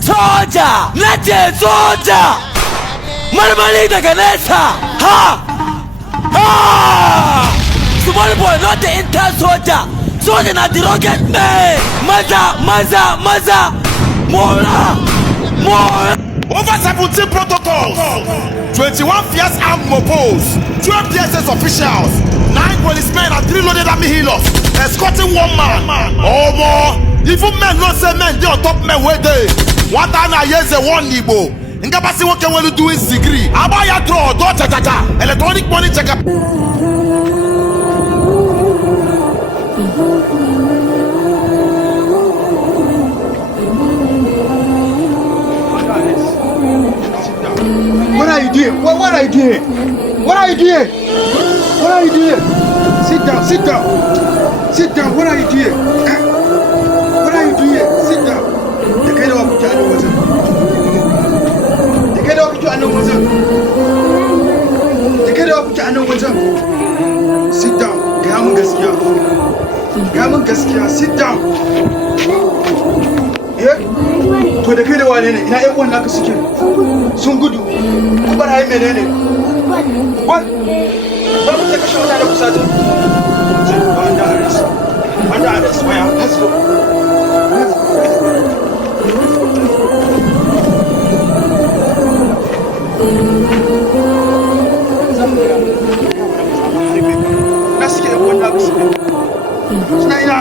soja nace soja marmari daga nesa ha small boy not the inter soja na the rocket man maza mora over 17 protocols 21 fierce armed mopos 12 DSS officials 9 policemen and 3 loaded army healers escorting 1 man. Oh more, even men not say men they on top men where they. What I hear is a 1 Igbo. Ngabasi what can we do in Sigri? Abaya draw, cha. Electronic money checker. What are you doing? What are you doing? What are you doing? What are you doing? Sit down. What are you doing? What are you doing? Sit down. The kind of what I know what's up. Sit down. Gamun gaskiya. Sit down. To da kai da wane ne ina ƴan wannan ka suke sun gudu ku bar hayi menene what ba mu ta kashe mutane kusa ta under arrest waya let's go na suke ƴan wannan ka suke suna ina